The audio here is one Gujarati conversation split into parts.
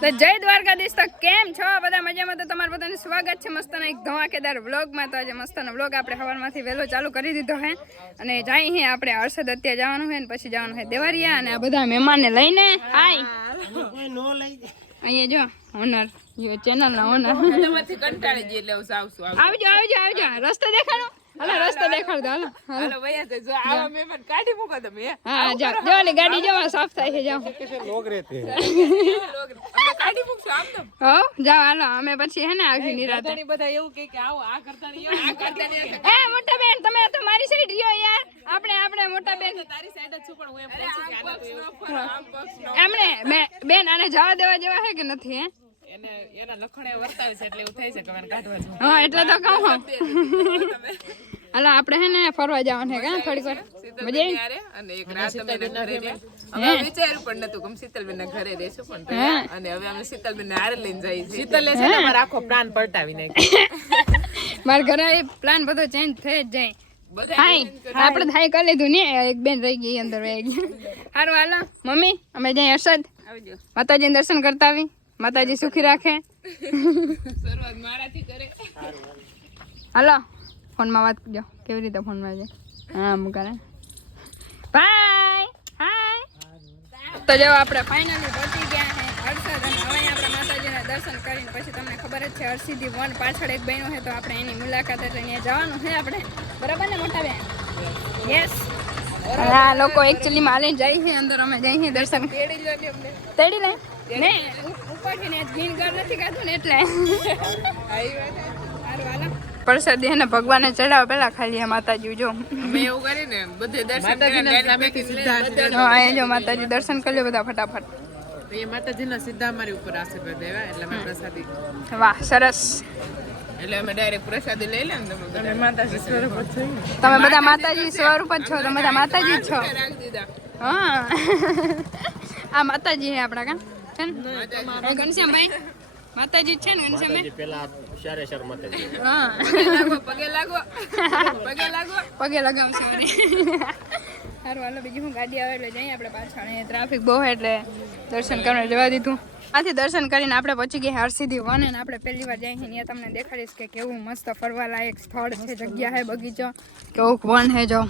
તો જય દ્વારકાધીશ. તો કેમ છો બધા? મજામાં? તો તમારું બધાનું સ્વાગત છે મસ્તના એક ધમાકેદાર વ્લોગમાં. તો આજે મસ્તનો વ્લોગ આપણે સવારમાંથી વહેલો ચાલુ કરી દીધો હે અને જાય હે આપણે હર્ષદ અત્યારે જવાનું છે ને પછી જવાનું છે દેવારિયા અને આ બધા મહેમાનને લઈને હાય અહીંયા જો ઓનર ચેનલ ના ઓનર આવજો આવજો આવજો રસ્તો દેખાડો. હાલો રસ્તો દેખાડ દો. હાલો ભૈયા જો આવા મહેમાન કાઢી મૂકો તમે. હા જાઓ જો ઓલી ગાડી જો સાફ થાય છે. જાઓ લોગ રહેતે અમે કાઢી મૂકશું આમ તો. હો જાઓ હાલો અમે પછી હે ને આખી નિરાતે બધા એવું કે આવો આ કરતા નહીં આ કરતા નહીં. એ મોટા બેન તમે તો મારી સાઈડ રહ્યો યાર. આપણે મોટા બેન તારી સાઈડ જ છું પણ હું એમ પૂછું કે આમ પક્ષ એમને બેન આને જવા દેવા જેવા છે કે નથી? હે એના લખણે વર્તાવે છે એટલે એવું થાય છે કે મને કાઢવા છે. હા એટલે તો કહું હાલો આપણે હે ને ફરવા જવાનું છે કા થોડીક વાર મજા આવે અને એક રાત અમે ઘરે રે અમે વિચાર્યું પણ નતું કે શીતલબેન ના ઘરે રહેશું પણ અને હવે અમે શીતલબેન ને હારે લઈને જઈએ છીએ. શીતલે છે ને અમારો આખો પ્લાન પલટાવી નાખ્યો. માર ઘરે પ્લાન બધો ચેન્જ થઈ જ જાય. હાય આપણે હાય કરી લીધું ને એક બેન રહી ગઈ અંદર વહી ગઈ. હારું હાલો મમ્મી અમે જઈએ હર્ષદ આવજો માતાજીને દર્શન કરતા આવી. માતાજી સુખી રાખે. શરૂઆત મારાથી કરે. હાલો ફોનમાં વાત કરજો. કેવી રીતે ફોનમાં છે? હા મુકાને બાય હાય. તો જો આપણે ફાઇનલી પહોંચી ગયા છે હર્ષદ અને હવે આપણે માતાજીના દર્શન કરીને પછી તમને ખબર જ છે હરસિદ્ધિ વન પાછળ એક બહેનો છે તો આપણે એની મુલાકાત એટલે અહીંયા જવાનું છે આપણે. બરાબર ને મોટા બેન? યસ. આ લોકો એકચ્યુઅલી માં લઈને જાય છે અંદર. અમે જઈએ છીએ દર્શન તેડી લે ને ઉપરથી ને ગ્રીન કલર નથી કાઢું ને એટલે પ્રસાદી એને ભગવાનને ચડાવ પેલા ખાલી માતાજી જો અમે એવું કરીને બધે દર્શન સામેથી સીધા હા એ જો માતાજી દર્શન કરી લો બધા ફટાફટ. એ માતાજીના સીધા અમારી ઉપર આશીર્વાદ દેવા એટલે અમે પ્રસાદી. વાહ સરસ. એટલે અમે ડાયરેક્ટ પ્રસાદી લઈ લે ને તમે માતાજી સ્વરૂપ જ છો. તમે બધા માતાજી સ્વરૂપ જ છો. તમે બધા માતાજી જ છો. હા આ માતાજી છે આપડા કા છે ને ઘનશ્યામભાઈ માતાજી છે ને ઘનશ્યામભાઈ પેલા શેર માતાજી. હા પગે લાગો પગે લગાવશે મને. સારું હાલો બીજું હું ગાડી આવે એટલે જઈએ આપણે પાછળ. અહીંયા ટ્રાફિક બહુ એટલે દર્શન કરવા જવા દીધું. આથી દર્શન કરીને આપણે પહોંચી ગયા હરસિદ્ધિ વન અને આપણે પહેલી વાર જઈએ ત્યાં તમને દેખાડીશ કે કેવું મસ્ત ફરવા લાયક સ્થળ છે જગ્યા છે બગીચો કેવું વન છે. જો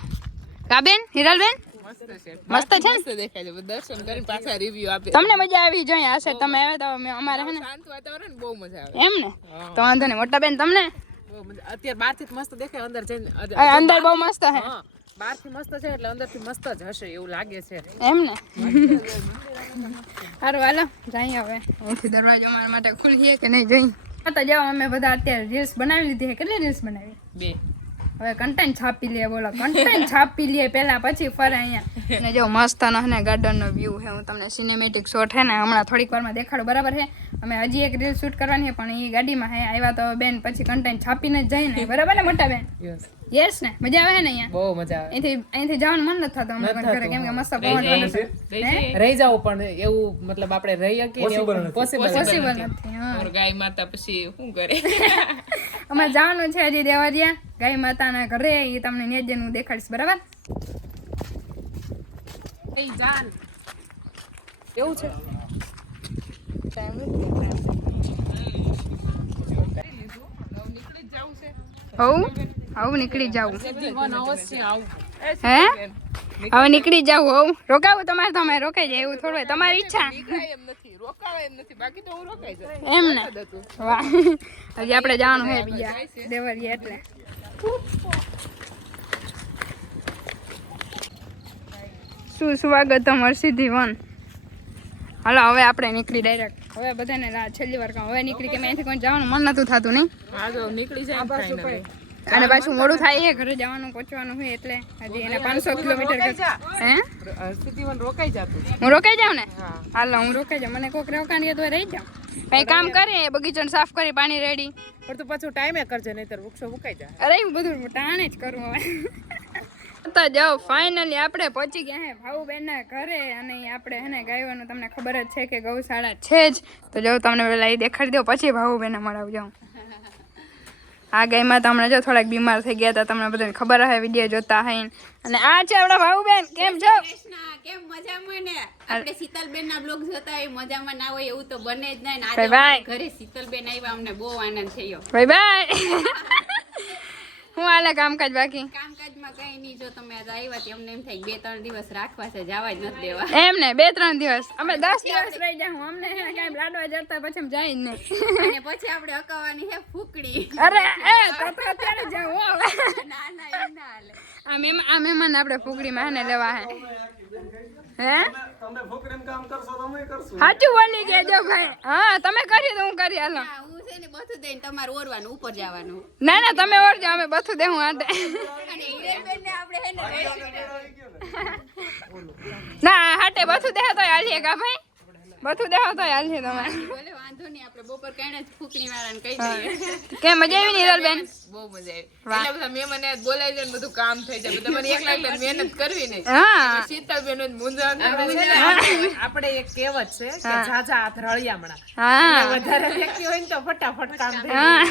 કાબેન હિરાલબેન મસ્ત છે ને દેખાય છે. દર્શન કરીને પાછા રિવ્યુ આપે. તમને મજા આવી જોઈએ હશે તમે આવે તો અમારે છે ને શાંત વાતાવરણ બહુ મજા આવે એમ ને તો વાંધો નહીં. મોટા બેન તમને અત્યારે બહારથી મસ્ત દેખાય અંદર જઈને અંદર બહુ મસ્ત છે. બહારથી મસ્ત છે એટલે અંદરથી મસ્ત જ હશે એવું લાગે છે એમ ને. સારું હાલો જઈએ હવે. અહીંથી દરવાજો અમારા માટે ખુલી કે નહીં જઈ તો જાઓ. અમે બધા અત્યારે રીલ્સ બનાવી લીધી છે. કેટલી રીલ્સ બનાવી? 2. હવે કન્ટેન્ટ છાપી લે. બોલો કન્ટેન્ટ છાપી લે પેલા પછી ફરે અહીંયા ને જો મસ્ત ને ગાર્ડન નો વ્યૂ છે. હું તમને સિનેમેટિક શોટ હે ને હમણાં થોડીક વારમાં દેખાડું. બરાબર છે અમે હજી એક રીલ શૂટ કરવાની છે પણ એ ગાડીમાં હે આવ્યા તો બેન પછી કન્ટેન્ટ છાપીને જ જાય ને. બરાબર ને મોટા બેન? યસ ને મજા આવે ને અહીંયા બહુ મજા આવે. અહીંથી જવાનું મન નથી થતું અમારા ઘરે કેમ કે મસ્ત પવન રહી જાવ પણ એવું મતલબ આપણે રહી શકીએ પોસિબલ નથી. હા ગાય માતા પછી શું કરે. અમે જવાનું છે હજી દેવારિયા ગાય માતાના ઘરે. એ તમને નેજન હું દેખાડીશ. બરાબર જાન એવું છે હવે નીકળી જાવું. હે હવે નીકળી જાવું. હોવ રોકાવું તમારે તો અમે રોકાઈ જાય એવું થોડું તમારી ઈચ્છા એમ ને. વાહ હજી આપણે જવાનું છે બીજા દેવરિયા એટલે શું સ્વાગતમ હરસિદ્ધિ વન. હાલો હવે આપણે નીકળી ડાયરેક્ટ. હવે બધાને છેલ્લી વાર કહું હવે નીકળી કે અહીંથી કોઈ જવાનું મન નતું થતું નહીં. નીકળી જાય અને પાછું મોડું થાય ઘરે જવાનું પહોંચવાનું હોય એટલે હજી એને 500 કિલોમીટર. હે હું રોકાઈ જાઉં ને? હાલો હું રોકાઈ જાઉં. મને કોઈક રોકાણી તો રહી જાઉં. કઈ કામ કરે બગીચાને સાફ કરી પાણી રેડી પણ તું પાછું ટાઈમે કરજે નહીતર વૃક્ષો મુકાઈ જાય. અરે હું બધું ટાણે જ કરું હવે. તો જાઓ ફાઇનલી આપણે પહોંચી ગયા હે ભાઉબેન ના ઘરે અને આપણે હે ને ગાયોનું તમને ખબર જ છે કે ગૌશાળા છે જ. તો જાઓ તમને પેલા એ દેખાડી દો પછી ભાઉબેન મળાવ જાઉં. આ ગાયમાં તો હમણાં જો થોડાક બીમાર થઈ ગયા હતા, તમને બધાને ખબર હશે વિડીયો જોતા હે. અને આ છે આપણા ભાઉબેન. કેમ છો? કેમ મજામાં ને? આપણે શીતલબેન ના બ્લોગ જોતા હોય મજામાં ના હોય એવું તો બને જ નહીં. Bye bye. ઘરે શીતલબેન આવ્યા અમને બહુ આનંદ થયો. Bye bye. હું હાલે કામકાજ બાકી? કામકાજમાં કઈ નહીં, જો તમે આજ આવ્યા તો અમને એમ થાય 2-3 દિવસ રાખવા છે, જવા જ નથી દેવા. એમ ને 2-3 દિવસ અમે 10 દિવસ રહી જાઉં. અમને હે કઈ લાડવા જતા પછી અમે જાય જ નહીં. અને પછી આપણે અકાવાની હે ફૂકડી. અરે એ તો અત્યારે જાઉં હવે. ના ના એમ ના હાલે. આ મહેમાન આપણે ફૂકડીમાં હે ને લેવા હે. હે તમે ફોકરીમ કામ કરશો તો અમે કરશું. સાચું બોલી કેજો ભાઈ. હા તમે કરી તો હું કરી. હાલો હું છે ને બધું દઈને તમારે ઓરવાનું ઉપર જવાનું. ના ના તમે ઓરજો, અમે બધું દેવું આટે. અને હિરેનબેન ને આપણે હે ને ના હાટે બધું દેહ તો હાલીએ કા ભાઈ, બધું દેહ તો હાલીએ તમારે. બોલે વાંધો નહીં, આપણે બપોર કઈને જ ફૂકડી વાળાને કહી દઈએ. કે મજા આવી નિરલબેન? બહુ મજા આવી. એટલે બધા મહેમાન બોલાવી દે બધું કામ થઈ જાય. તમારે એકલા એકલા મહેનત કરવી નહીં. હા શીતલબેન મૂંઝાણ આપણે એક કહેવત છે કે ઝાઝા હાથ રળિયામણા. હા વધારે વ્યક્તિ હોય ને તો ફટાફટ કામ થઈ હા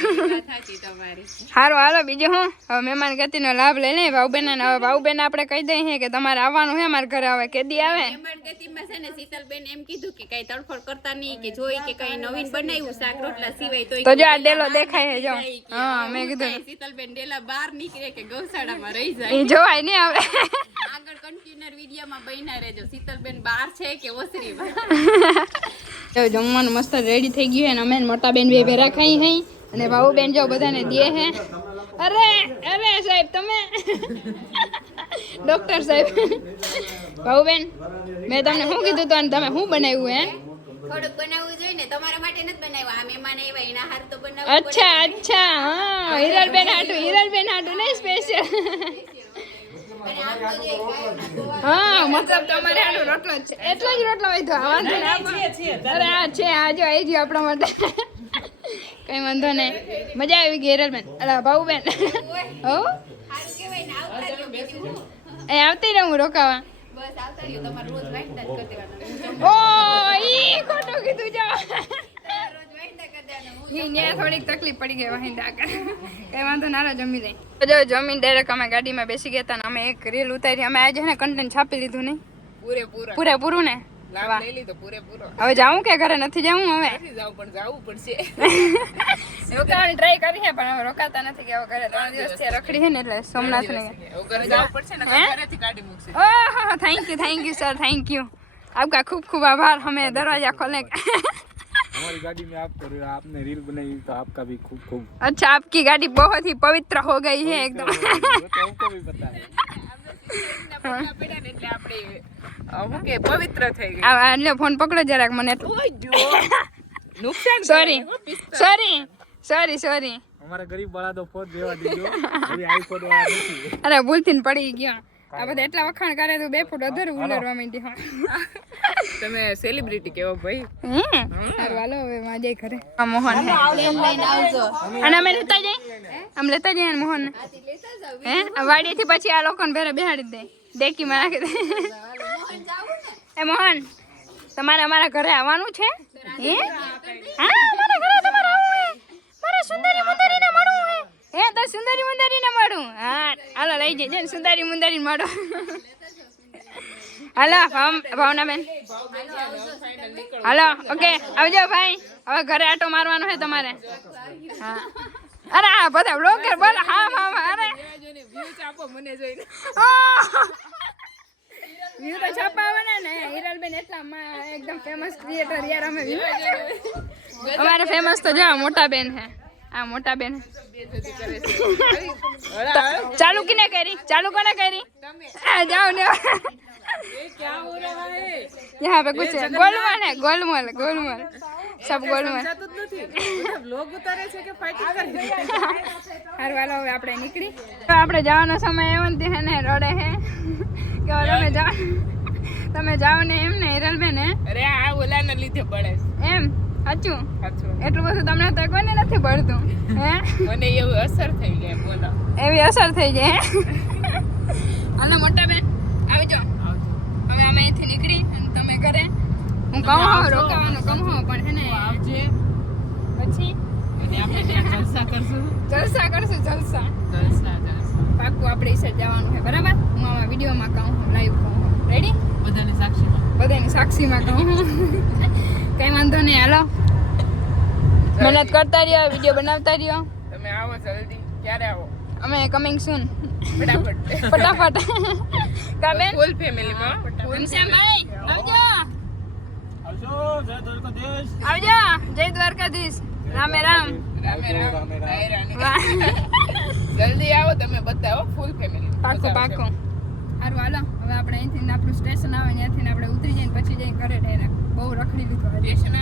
સાચી તમારી. સારું હાલો બીજું હું હવે મહેમાન ગતિનો લાભ લઈ લે ભાઉબેન. હવે ભાઉબેન આપણે કહી દઈએ કે તમારે આવવાનું છે મારા ઘરે. હવે કેદી આવે? મહેમાન ગતિમાં છે ને શીતલબેન એમ કીધું કે કઈ તડફડ કરતા નહીં, કે જોઈ કે કઈ નવીન બનાવ્યું શાક રોટલા સિવાય તો જો આ ડેલો દેખાય છે જો. હા મેં કીધું શીતલબેન ડેલા બહાર નીકળે કે ગૌશાળામાં રહી જાય. એ જોવાય નહીં આવે. આગળ કન્ટિન્યુઅર વિડીયોમાં બન્યા રહેજો. શીતલબેન બહાર છે કે ઓસરીમાં. જો જમવાનું મસ્ત રેડી થઈ ગયું છે ને અમે મોટા બેન બે ભેરા ખાઈ હઈ અને ભાઉબેન જો બધાને દે હે. અરે અરે સાહેબ તમે ડોક્ટર સાહેબ. ભાઉબેન મેં તમને શું કીધું તો તમે શું બનાવ્યું હે? થોડુંક બનાવવું જોઈએ ને, તમારા માટે નથી બનાવ્યા. આ મહેમાન આવ્યા એના હારું તો બનાવવું પડે. અચ્છા અચ્છા હા હિરલબેન હાટું નહીં સ્પેશિયલ. અને આમ તો જે ગાયોના ગોવા હા મતલબ તમારે આનો રોટલો જ છે, એટલો જ રોટલો હોય તો વાંધો નહીં. અરે આ છે આ જો આવી ગયો આપણા માટે. કઈ વાંધો નહીં, મજા આવી ગઈ હિરલબેન. અલા ભાઉબેન હો હારું કહેવાય ને, આવતા રહ્યો બીજું હું. એ આવતી રહું હું રોકાવા. બસ આવતા રહ્યો, તમારે રોજ વાંચતા જ કરી દેવાના. ઓ ઈ ખોટું કીધું જો. રોજ વાંચતા કરી દેવાના. હું ઈ ન્યા થોડીક તકલીફ પડી ગઈ વાહિંદા કર. કઈ વાંધો ના જમી લઈ. જો જમીન ડાયરેક્ટ અમે ગાડીમાં બેસી ગયા હતા ને અમે એક રીલ ઉતારી. અમે આજે ને કન્ટેન્ટ છાપી લીધું નહીં પૂરેપૂરા પૂરેપૂરું ને. લાભ લઈ લીધો પૂરેપૂરો. હવે જાઉં કે ઘરે નથી જાઉં? હવે નથી જાવું પણ જાવું પડશે. રોકાવાની ટ્રાય કરી છે પણ હવે રોકાતા નથી કે હવે ઘરે 3 દિવસથી રખડી છે ને એટલે સોમનાથ ને. એવું ઘરે જાવું પડશે ને ઘરેથી કાઢી મૂકશે. ઓહ થેન્ક યુ સર થैंक यू आपका खूब खूब आभार. हमें दरवाजा खोलने का. हमारी गाड़ी में आपने रील बनाई तो आपका भी खूब खूब. अच्छा आपकी गाड़ी बहुत ही पवित्र हो गई है एकदम. वो तो हमको भी पता है. એટલે આપણે હું કે પવિત્ર થઈ ગઈ. એટલે ફોન પકડો જરાક મને. નુકસાન સોરી हमारा गरीब बड़ा तो फोन देवा दीजिए. अभी आईफोन वाला नहीं. અરે ભૂલથી પડી ગયો. આ બધા એટલા વખાણ કરે તો 2 ફૂટ અધર ઉલરવા માંડી. તમે સેલિબ્રિટી કેવો ભાઈ? સારું હાલો હવે માં જઈ ઘરે. આ મોહન અને અમે લેતા જઈએ. આમ લેતા જઈએ મોહન ને. હે આ વાડીથી પછી આ લોકોને ભેરે બેહાડી દે, ડેકીમાં નાખી દે. એ મોહન તમારે અમારા ઘરે આવવાનું છે? હે હા અમારા ઘરે તમારે આવવું હે? મારે સુંદરી મુંદરીને મળવું હે. હે તો સુંદરી મુંદરીને મળું. હા હાલો લઈ જઈએ ને સુંદરી મુંદરીને મળો. હાલો ભાવના બેન હાલો ઓકે આવજો ભાઈ. હવે ઘરે આટો મારવાનો છે તમારે. હા અરે આ બધા બ્લોગર બોલ. હા અરે વ્યૂઝ આપો મને જોઈને. વ્યૂ તો છાપાવાના ને. હિરલબેન એટલા એકદમ ફેમસ ક્રિએટર યાર. અમે અમારે ફેમસ તો જો મોટા બેન હે. આ મોટા બેન ચાલુ કોને કરી? જાઓ ને. क्या हो रहा है? यहाँ पे कुछ गोलमाल सब गोलमाल. બ્લોગ ઉતારે છે કે ફાઇટિંગ કરે? હારું હાલો હવે આપણે નીકળી. તો આપણે જવાનો સમય એવો ને તે ને રડે હે કે તમે જાઓ ને એમ ને હિરલબેન હે. અરે આ ઓલાના લીધે પડે એમ સાચું સાચું. એટલું બધું તમને તો કોઈને નથી પડતું હે. મને એવું અસર થઈ ગઈ બોલો. એવી અસર થઈ જાય. હાલો મોટા બેન આવજો. હવે અમે અહીંથી નીકળી અને તમે ઘરે. હું કહું રોકાવાનું કહું પણ હે ને આવજે પછી અને આપણે ત્યાં જલસા કરશું. જલસા કરશું જલસા જલસા જલસા પાક્કું આપણે ઈ સાઈડ જવાનું છે બરાબર હું આમાં વિડીયોમાં કહું લાઈવ કહું રેડી બધાની સાક્ષીમાં બધાની સાક્ષીમાં કહું કઈ વાંધો નહીં હાલો મહેનત કરતા રહ્યો વિડીયો બનાવતા રહ્યો તમે આવો જલ્દી ક્યારે આવો અમે કમિંગ સૂન ફટાફટ ફટાફટ કાબેન ફૂલ ફેમિલીમાં ઘનશ્યામભાઈ આવજો આવજો જય દ્વારકાધીશ આવજો જય દ્વારકાધીશ રામે રામ રામે રામ રામે રામ. રાય રાની. વાહ જલ્દી આવો તમે બધા હો ફૂલ ફેમિલી પાકું પાકું સારું હાલો હવે આપણે અહીંથી આપણું સ્ટેશન આવે ત્યાંથી આપણે ઉતરી જઈને પછી જઈને ઘરે ડાયરેક્ટ બહુ રખડી લીધું આજે. સ્ટેશન